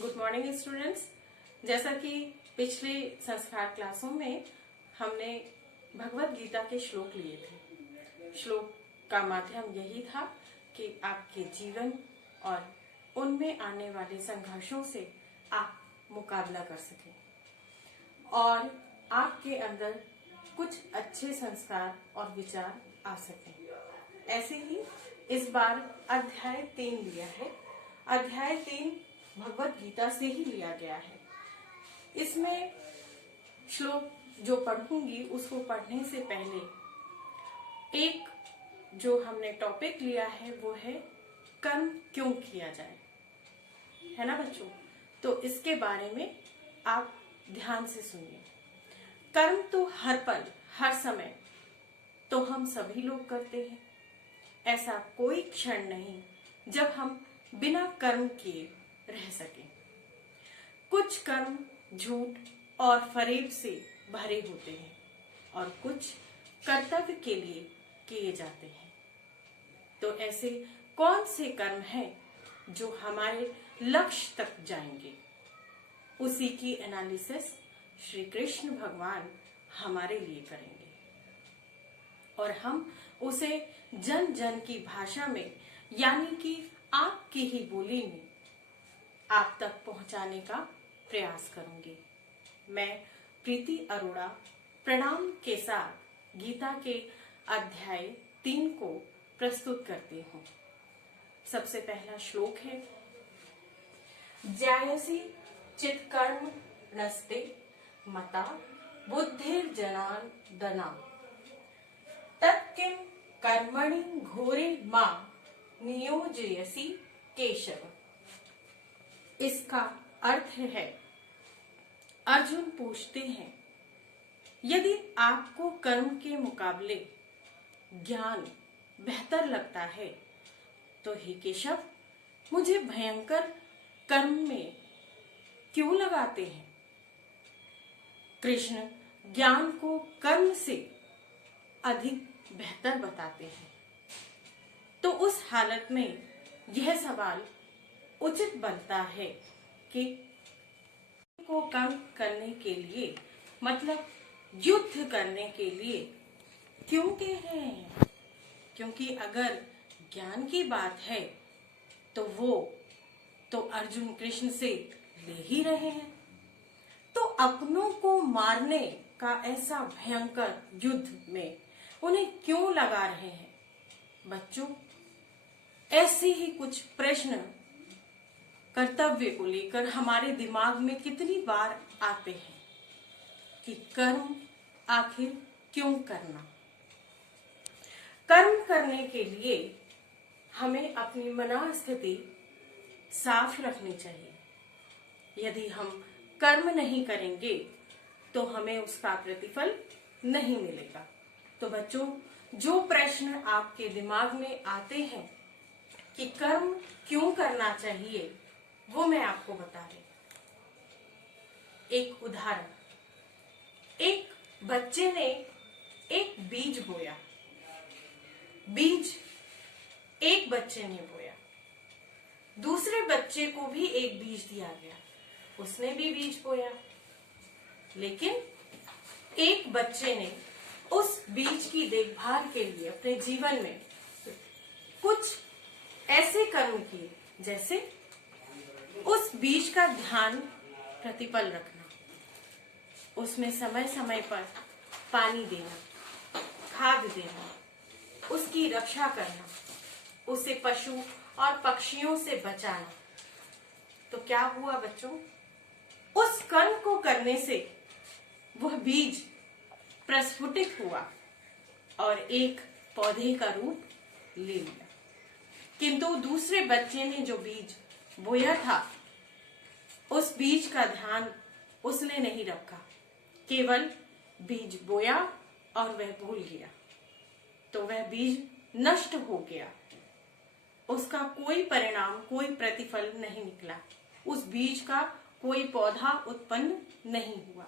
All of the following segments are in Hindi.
Good morning students. जैसा कि पिछले संस्कार क्लासों में हमने भगवत गीता के श्लोक लिए थे। श्लोक का माध्यम यही था कि आपके जीवन और उनमें आने वाले संघर्षों से आप मुकाबला कर सकें और आपके अंदर कुछ अच्छे संस्कार और विचार आ सकें। ऐसे ही इस बार अध्याय 3 लिया है। अध्याय 3 भगवत गीता से ही लिया गया है। इसमें श्लोक जो पढ़ूंगी उसको पढ़ने से पहले एक जो हमने टॉपिक लिया है वो है कर्म क्यों किया जाए, है ना बच्चों। तो इसके बारे में आप ध्यान से सुनिए। कर्म तो हर पल हर समय तो हम सभी लोग करते हैं। ऐसा कोई क्षण नहीं जब हम बिना कर्म किए रह सके। कुछ कर्म झूठ और फरेब से भरे होते हैं और कुछ कर्तव्य के लिए किए जाते हैं। तो ऐसे कौन से कर्म हैं जो हमारे लक्ष्य तक जाएंगे, उसी की एनालिसिस श्री कृष्ण भगवान हमारे लिए करेंगे और हम उसे जन जन की भाषा में यानी कि आपकी ही बोली में आप तक पहुंचाने का प्रयास करूंगी। मैं प्रीति अरोड़ा प्रणाम के साथ गीता के अध्याय 3 को प्रस्तुत करती हूँ। सबसे पहला श्लोक है, ज्यायसि चित्कर्म नस्ते मता बुद्धिर्जनार्दना तत्किं कर्मणि घोरे मां नियोजयसि केशव। इसका अर्थ है, अर्जुन पूछते हैं, यदि आपको कर्म के मुकाबले ज्ञान बेहतर लगता है तो हे केशव मुझे भयंकर कर्म में क्यों लगाते हैं। कृष्ण ज्ञान को कर्म से अधिक बेहतर बताते हैं। तो उस हालत में यह सवाल उचित बनता है कि को कम करने के लिए मतलब युद्ध करने के लिए क्यों कह रहे हैं। क्योंकि अगर ज्ञान की बात है तो वो तो अर्जुन कृष्ण से ले ही रहे हैं। तो अपनों को मारने का ऐसा भयंकर युद्ध में उन्हें क्यों लगा रहे हैं। बच्चों, ऐसे ही कुछ प्रश्न कर्तव्य को लेकर हमारे दिमाग में कितनी बार आते हैं कि कर्म आखिर क्यों करना। कर्म करने के लिए हमें अपनी मनस्थिति साफ रखनी चाहिए। यदि हम कर्म नहीं करेंगे तो हमें उसका प्रतिफल नहीं मिलेगा। तो बच्चों, जो प्रश्न आपके दिमाग में आते हैं कि कर्म क्यों करना चाहिए, वो मैं आपको बता रही। एक उदाहरण, एक बच्चे ने एक बीज बोया। बीज एक बच्चे ने बोया, दूसरे बच्चे को भी एक बीज दिया गया, उसने भी बीज बोया। लेकिन एक बच्चे ने उस बीज की देखभाल के लिए अपने जीवन में कुछ ऐसे कर्म किए, जैसे उस बीज का ध्यान प्रतिपल रखना, उसमें समय समय पर पानी देना, खाद देना, उसकी रक्षा करना, उसे पशु और पक्षियों से बचाना। तो क्या हुआ बच्चों, उस कर्म को करने से वह बीज प्रस्फुटित हुआ और एक पौधे का रूप ले लिया। किंतु दूसरे बच्चे ने जो बीज बोया था, उस बीज का ध्यान उसने नहीं रखा, केवल बीज बोया और वह भूल गया। तो वह बीज नष्ट हो गया, उसका कोई परिणाम कोई प्रतिफल नहीं निकला, उस बीज का कोई पौधा उत्पन्न नहीं हुआ।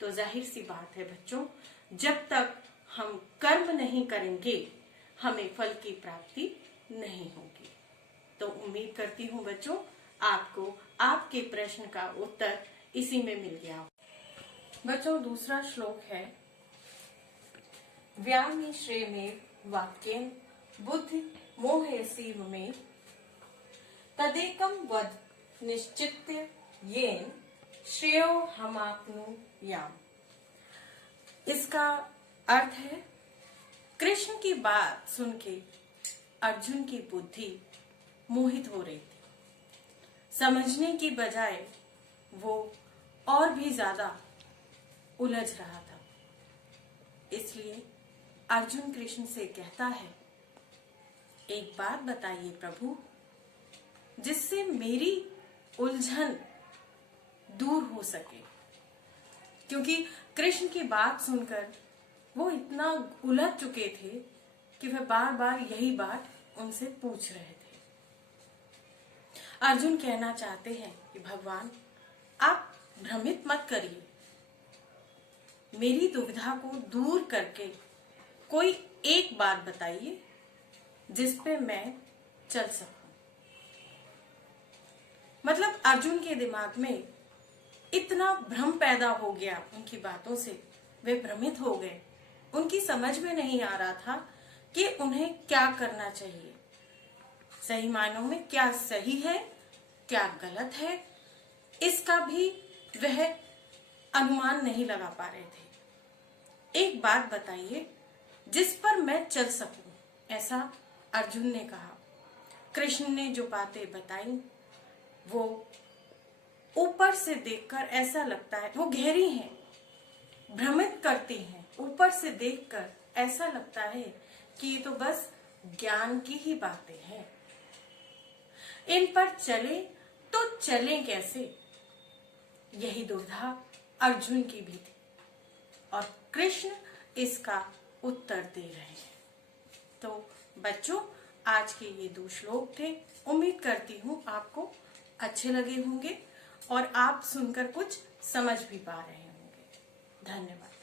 तो जाहिर सी बात है बच्चों, जब तक हम कर्म नहीं करेंगे हमें फल की प्राप्ति नहीं होगी। तो उम्मीद करती हूँ बच्चों आपको आपके प्रश्न का उत्तर इसी में मिल गया। बच्चों, दूसरा श्लोक है व्यामि श्रेमेव वाक्येन बुद्धि मोहयसीव में तदेकं वद निश्चित्य येन श्रेयो हमाप्नुयाम। इसका अर्थ है, कृष्ण की बात सुन के अर्जुन की बुद्धि मोहित हो रही थी। समझने की बजाय वो और भी ज्यादा उलझ रहा था। इसलिए अर्जुन कृष्ण से कहता है, एक बात बताइए प्रभु, जिससे मेरी उलझन दूर हो सके। क्योंकि कृष्ण की बात सुनकर वो इतना उलझ चुके थे कि वे बार बार यही बात उनसे पूछ रहे थे। अर्जुन कहना चाहते हैं कि भगवान, आप भ्रमित मत करिए, मेरी दुविधा को दूर करके कोई एक बात बताइए जिस पे मैं चल सकूं। मतलब अर्जुन के दिमाग में इतना भ्रम पैदा हो गया उनकी बातों से, वे भ्रमित हो गए। उनकी समझ में नहीं आ रहा था कि उन्हें क्या करना चाहिए, सही मायनों में क्या सही है क्या गलत है, इसका भी वह अनुमान नहीं लगा पा रहे थे। एक बात बताइए जिस पर मैं चल सकूं, ऐसा अर्जुन ने कहा। कृष्ण ने जो बातें बताई वो ऊपर से देखकर ऐसा लगता है वो गहरी हैं, भ्रमित करती हैं। ऊपर से देखकर ऐसा लगता है कि ये तो बस ज्ञान की ही बातें हैं, इन पर चले तो चलें कैसे, यही दुविधा अर्जुन की भी थी और कृष्ण इसका उत्तर दे रहे हैं। तो बच्चों, आज के ये 2 श्लोक थे। उम्मीद करती हूँ आपको अच्छे लगे होंगे और आप सुनकर कुछ समझ भी पा रहे होंगे। धन्यवाद।